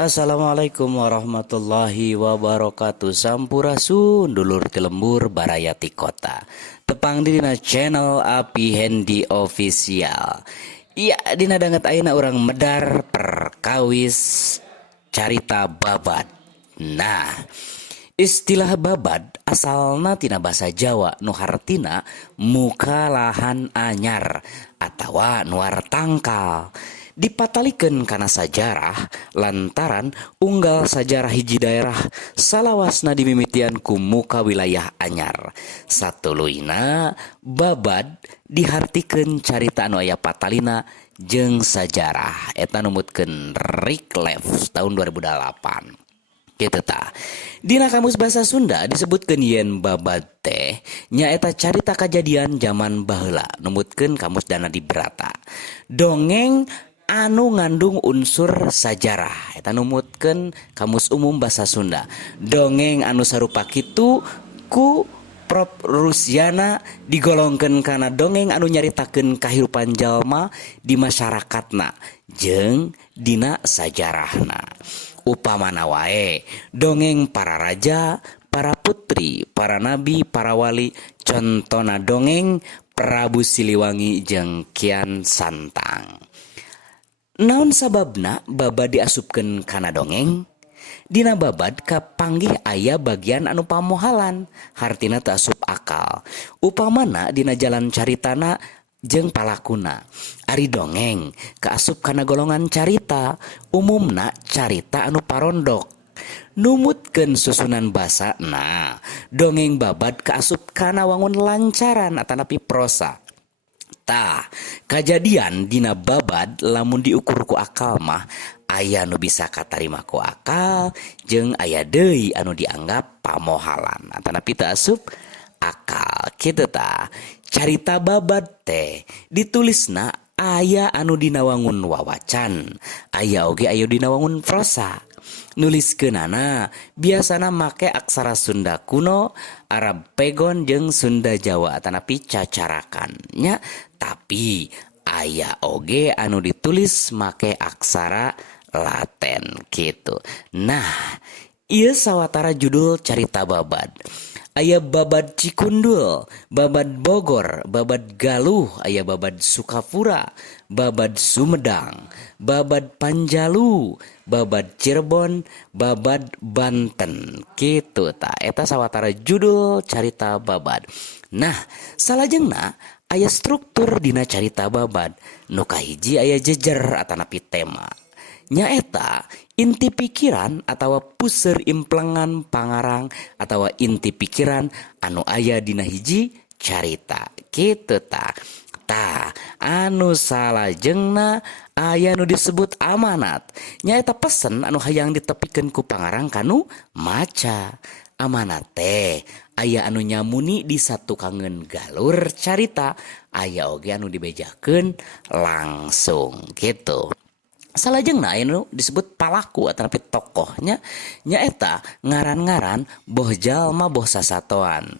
Assalamualaikum warahmatullahi wabarakatuh. Sampurasun dulur ti lembur barayati kota. Tepang dina channel Api Handy Official. Iya, dina danget ayeuna urang medar perkawis carita babad. Nah, istilah babad asalna tina basa Jawa nu hartina muka lahan anyar atawa nuar tangkal. Dipatalikeun kana sajarah lantaran unggal sajarah hiji daerah salawasna dimimitian ku muka wilayah anyar. Satuluina babad dihartikeun carita anu aya patalina jeung sajarah. Eta numutkeun Rick Lev tahun 2008. Kitu tah. Dina kamus bahasa Sunda disebutkeun yen babad teh nyaeta carita kajadian zaman baheula. Numutkeun kamus Dana Dibrata. Dongeng anu ngandung unsur sajarah. Eta numutkeun kamus umum bahasa Sunda. Dongeng anu sarupa kitu ku Prof. Rusiana digolongkeun kana dongeng anu nyaritakeun kahirupan jalma di masyarakatna jeung dina sajarahna. Upamana wae dongeng para raja, para putri, para nabi, para wali. Contona dongeng Prabu Siliwangi jeung Kian Santang. Naon sababna babad diasupkeun kana dongeng? Dina babad kapanggih aya bagian anu pamohalan, hartina teu asup akal. Upamana dina jalan caritana jeung palakuna. Ari dongeng kaasup kana golongan carita, umumna carita anu parondok. Numutkeun susunan basa, nah dongeng babad kaasup kana wangun lancaran atanapi prosa. Tah, kajadian dina babad lamun diukur ku akal mah aya nu bisa katarima ku akal jeung aya deui anu dianggap pamohalan atanapi teu asup akal. Kitu tah. Carita babad teh ditulisna aya anu dina wangun wawacan, aya oge aya dina wangun prosa. Nuliskeunana biasana make aksara Sunda kuno, Arab pegon jeung Sunda Jawa atanapi cacarakan nya. Tapi aya oge anu ditulis make aksara Laten gitu. Nah, ieu sawatara judul carita babad. Aya babad Cikundul, babad Bogor, babad Galuh, aya babad Sukapura, babad Sumedang, babad Panjalu, babad Cirebon, babad Banten. Kitu tah. Eta sawatara judul carita babad. Nah, salajengna aya struktur dina carita babad. Nu kahiji aya jejer atanapi tema. Nyaeta inti pikiran atawa puseur implengan pangarang atawa inti pikiran anu aya dina hiji carita. Kitu tah. Tah, anu salajengna aya nu disebut amanat. Nyaeta pesen anu hayang ditepikeun ku pangarang kanu maca. Amanat teh aya anu nyamuni di satukangeun galur carita, aya oge anu dibejakeun langsung gitu. Salajengna anu disebut palaku atanapi tokohnya nyaeta ngaran-ngaran boh jalma boh sasatoan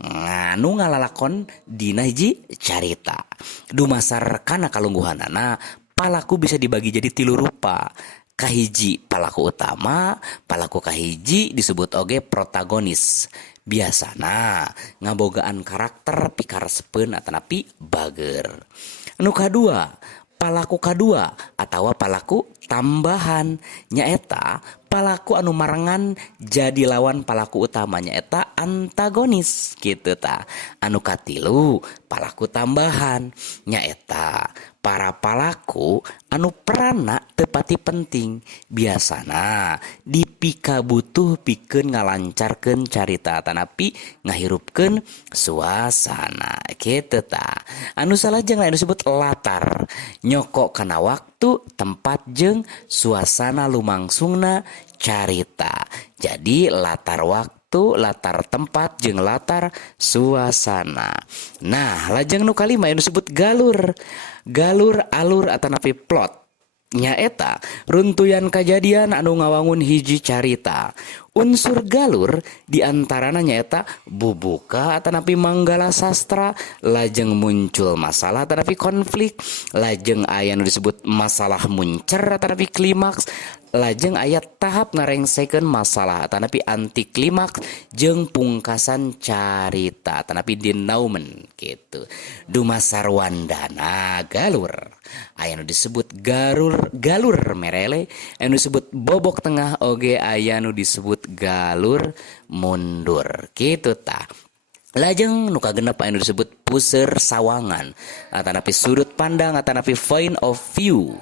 nganu ngalalakon dina hiji carita. Dumasar kana kalungguhanana palaku bisa dibagi jadi 3 rupa. Kahiji palaku utama, palaku kahiji disebut oge protagonis. Biasana ngabogaan karakter pikarespeun atanapi bager. Anu kadua palaku kadua atawa palaku tambahan nyaeta palaku anu marengan jadi lawan palaku utama nyaeta antagonis gitu tah. Anu katilu palaku tambahan nyaeta para palaku anu peranna teu pati penting, biasana dipika butuh pikeun ngalancarkeun carita atanapi ngahirupkeun suasana. Kitu tah. Anu salajeng anu disebut latar, nyoko kana waktu, tempat jeung suasana lumangsungna carita. Jadi latar waktu, latar tempat jeung latar suasana. Nah, lajeng nu kalima anu disebut galur. Galur alur atanapi plot. Nyaeta runtuyan kajadian anu ngawangun hiji carita. Unsur galur diantarana nyaeta bubuka atanapi manggala sastra, lajeng muncul masalah atanapi konflik, lajeng aya nu disebut masalah muncer atanapi klimaks, Lajeng ayat tahap ngarengsekeun masalah tanapi anti klimaks jeung pungkasan carita tanapi denouement gitu. Dumasarwandana galur aya nu disebut galur merele, anu disebut bobok tengah oge aya nu disebut galur mundur gitu tah. Lajeng nu kagenep anu disebut puseur sawangan atanapi sudut pandang atanapi point of view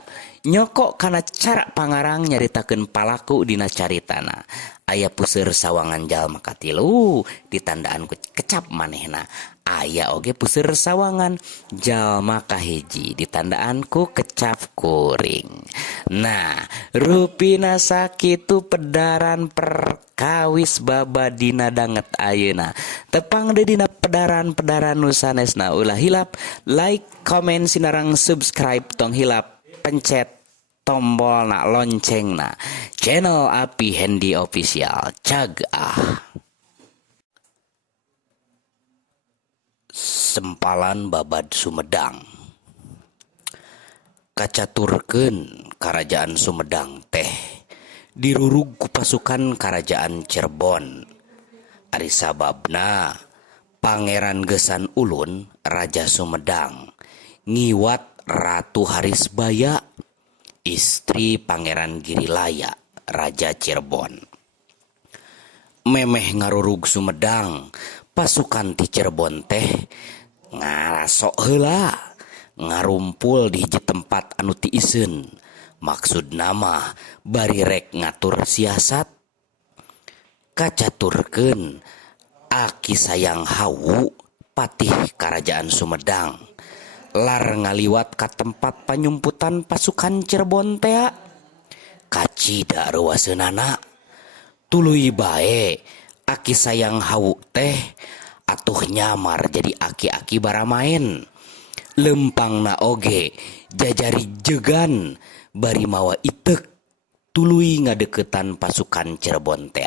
nyokok kana cara pangarang nyaritakeun palaku dina caritana. Aya puseur sawangan jalma katilu ditandaan ku kecap manehna, aya oge puseur sawangan jalma kahiji ditandaan ku kecap kuring. Nah rupina sakitu pedaran perkawis babadina danget ayeuna. Tepang deui dina pedaran-pedaran nu sanesna. Ulah hilap like, comment, sinarang subscribe tong hilap pencet tombol na lonceng na channel Api Handy Official. Cag sempalan babad Sumedang. Kacaturkeun karajaan Sumedang teh dirurug ku pasukan karajaan Cirebon. Ari sababna Pangeran Gesan Ulun Raja Sumedang ngiwat Ratu Harisbaya istri Pangeran Girilaya Raja Cirebon. Memeh ngarurug Sumedang pasukan ti Cirebon teh ngarasok heula ngarumpul di hiji tempat anu tiiseun. Maksud nama bari rek ngatur siasat. Kacaturkeun Aki Sayang Hawu patih Karajaan Sumedang lar ngaliwat ka tempat panyumputan pasukan Cirebon teh. Kacida ruwaseunana tuluy bae Aki Sayang Hawu teh atuh nyamar jadi aki-aki baramaen. Lempangna oge jajari jegan bari mawa itek tuluy ngadeukeutan pasukan Cirebon teh.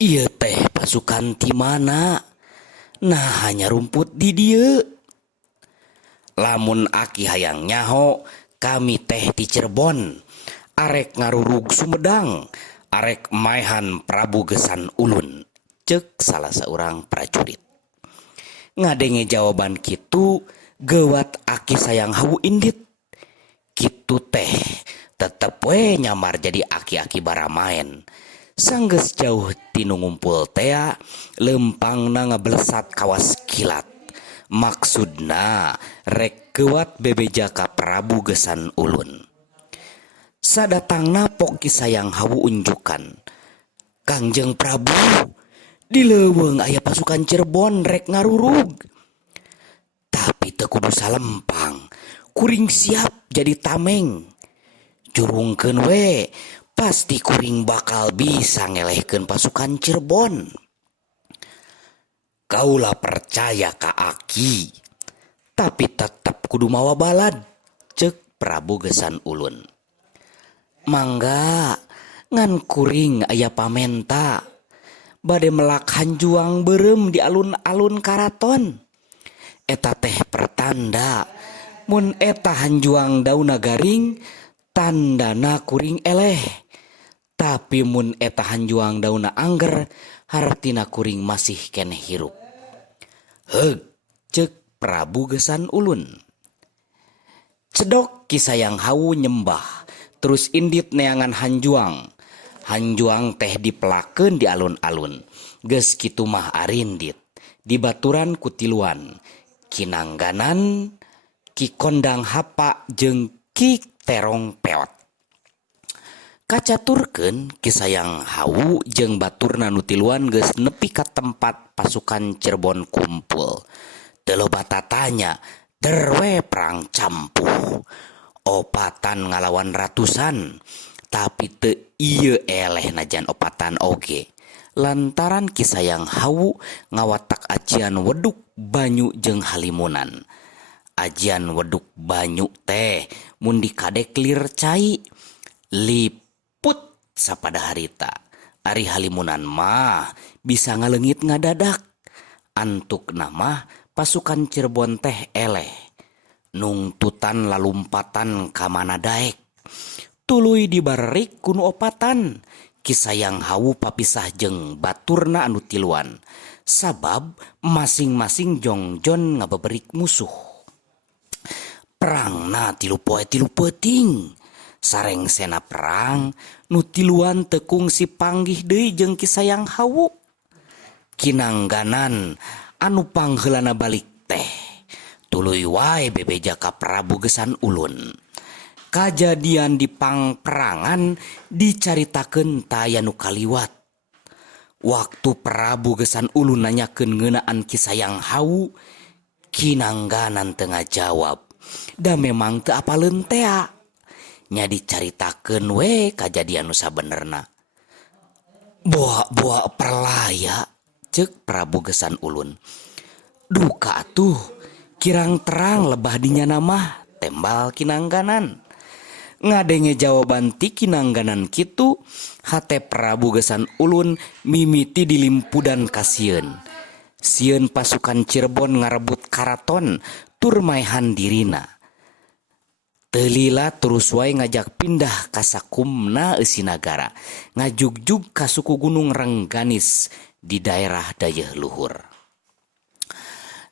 Ieu teh pasukan ti mana? Nah hanya rumput di dieu. Lamun Aki hayang nyaho kami teh ti Cirebon arek ngarurug Sumedang, arek maehan Prabu Gesan Ulun, ceuk salah seorang prajurit. Ngadenge jawaban kitu geuwat Aki Sayang Hawu indit. Kitu teh tetep we nyamar jadi aki-aki baramaen. Sanggeus jauh tinu ngumpul tea lempangna ngablesat kawas kilat. Maksudna rek geuwat bebeja ka Prabu Gesan Ulun. Sadatangna Poki Sayang Hawu unjukan, Kangjeng Prabu, di leuweung aya pasukan Cirebon rek ngarurug. Tapi teu kudu salempang, kuring siap jadi tameng. Jurungkeun we, pasti kuring bakal bisa ngelehkeun pasukan Cirebon. Kaulah percaya ka Aki, tapi tetap kudu mawa balad, ceuk Prabu Gesan Ulun. Mangga ngan kuring aya pamenta bade melak hanjuang beureum di alun-alun karaton. Eta teh pertanda mun eta hanjuang dauna garing tandana kuring eleh. Tapi mun eta hanjuang dauna angger hartina kuring masih keneh hirup. Heug, ceuk Prabu Gesan Ulun. Cedok Ki Sayang Hawu nyembah terus indit neangan hanjuang. Hanjuang teh dipelakeun di alun-alun. Geus kitu mah arindit dibaturan kutiluan Kinangganan, Ki Kondang Hapa jeung Ki Terong Peot. Kacaturkeun Ki Sayang Hawu jeung baturna nu tiluan geus nepi ka tempat pasukan Cirebon kumpul. Teu loba tatanya terwe perang campuh. Opatan ngalawan ratusan, tapi teu ieu eleh najan opatan oge. Lantaran Ki Sayang Hawu ngawatak ajian weduk banyu jeung halimunan. Ajian weduk banyu teh mun dikadek lir cai liput sapada harita. Ari halimunan mah bisa ngaleungit ngadadak. Antuk nama pasukan Cirebon teh eleh nungtutan lalumpatan ka mana daek. tuluy dibarerik kuno opatan Kisayang Hawu papisah jeung baturna anu tiluan sabab masing-masing jongjon ngabeberik musuh. Perangna tilu poe tilu peuting. Sareng sena perang nu tiluan tekung si panggih deui jeung Kisayang Hawu. Kinangganan anu pangheulana balik teh tuluy wae bebeja ka Prabu Gesan Ulun. Kajadian di pangperangan dicaritakeun taya nu kaliwat. Waktu Prabu Gesan Ulun nanyakeun ngeunaan Kisayang Hawu, kinangganan teu ngajawab. Da memang teu apaleun tea. Nya dicaritakeun we kajadian nu sabenerna. Boa perlaya, ceuk Prabu Gesan Ulun. Duka atuh, kirang terang lebah dinyana mah, tembal kinangganan. Ngadenge jawaban ti kinangganan kitu, hate Prabu Gesan Ulun mimiti dilimpudan ka sieun. Sieun pasukan Cirebon ngarebut karaton tur maehan dirina. Teulila terus wae ngajak pindah ka sakumna eusi nagara, ngajugjug ka suku Gunung Rengganis di daerah dayeuh luhur.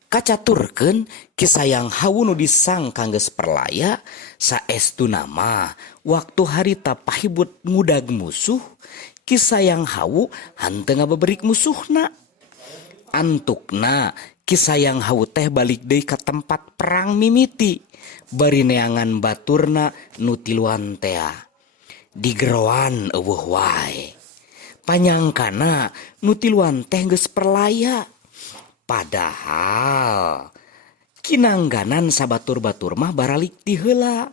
Kacaturkeun Kisayang Hawu nu disang kanggeus perlaya saestuna mah waktu harita pahibut ngudag musuh Kisayang Hawu hanteu ngabeberik musuhna. Antukna Kisayang Hawu teh balik deui ka tempat perang mimiti bari neangan baturna nu tiluan tea. Digeroan eueuh wae. Panyangkana nu tiluan teh geus perlaya. Padahal kinangganan sabatur-batur mah baralik ti heula.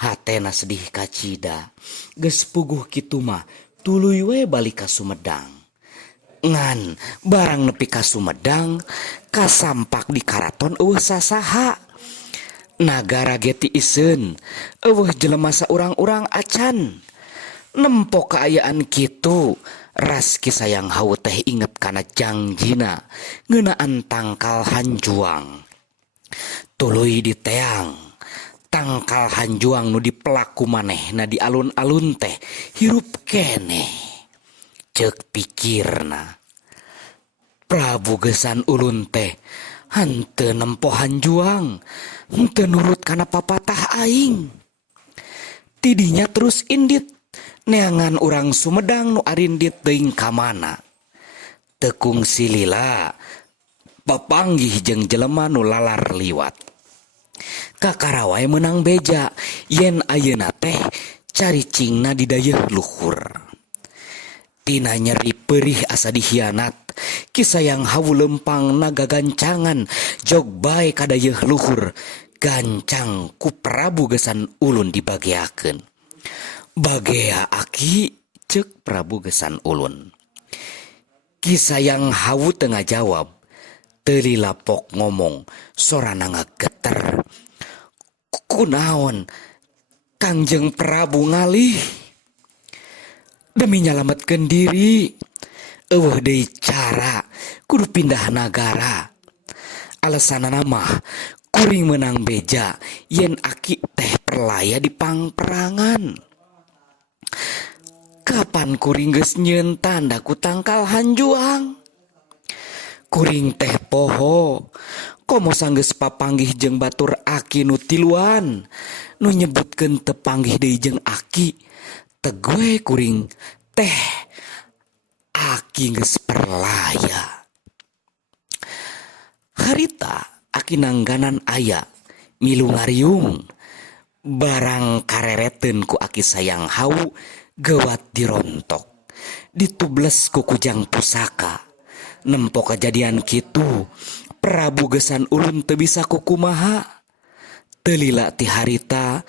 Hatena sedih kacida. Geus puguh kitu mah tuluy we balik ka Sumedang. Ngan barang nepi ka Sumedang kasampak di karaton eueuh sasaha. Nagara ge tiiseun eueuh jelema saurang-urang acan. Nempo kaayaan kitu ras Kisayang Hawu teh inget kana jangjina ngeunaan tangkal hanjuang. Tuluy diteang tangkal hanjuang nu dipelaku manehna di alun-alun teh hirup keneh. Ceuk pikirna Prabu Gesan Ulun teh henteu nempo hanjuang, henteu nurut kana papatah aing. Tidinya terus indit neangan urang Sumedang nu arindit teuing ka mana. Tekung silila papanggih jeung jelema nu lalar liwat. Kakarawai menang beja yen ayeuna teh caricingna di dayeuh luhur. Tina nyeri perih asa dihianat, Kisayang Hawu lempang naga gancangan jog bae ka dayeuh luhur gancang ku Prabu Gesan Ulun dibageakeun. Bagea aki, ceuk Prabu Gesan Ulun. Kisayang Hawu teu ngajawab, teulila pok ngomong, sorana ngageter. Kunaon Kangjeng Prabu ngalih? Demi nyalametkeun diri, eueuh deui cara kudu pindah nagara. Alesanana mah kuring menang beja yen aki teh perlaya di pangperangan. Kapan kuring geus nyieun tanda ku tangkal hanjuang? Kuring teh poho komo sanggeus papanggih jeung batur aki nu tiluan nu nyebutkeun teu panggih deui jeung aki. Tegue kuring teh aki geus perlaya. Harita aki nangganan aya milu ngariung barang karereteun ku Kisayang Hawu gawat dirontok ditubles ku kujang pusaka. Nempo kejadian kitu Prabu Gesan Ulun teu bisa kukumaha. Teulila ti harita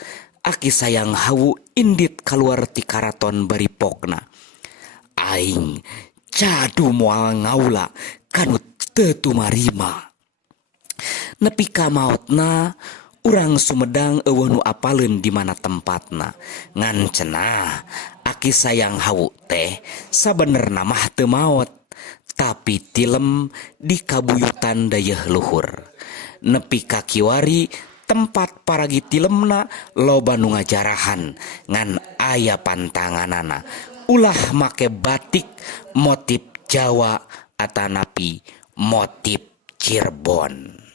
Kisayang Hawu indit kaluar ti karaton bari pokna. Aing cadu moal ngaula kanu teu tumarima. Nepi ka maotna urang Sumedang eueuh nu apaleun di mana tempatna. Ngan cenah Kisayang Hawu teh sabenerna mah teu maot, tapi tilem di kabuyutan dayeuh luhur. Nepi ka kiwari tempat paragi tilemna loba nu ngajarahan ngan aya pantanganana ulah make batik motif Jawa atanapi motif Cirebon.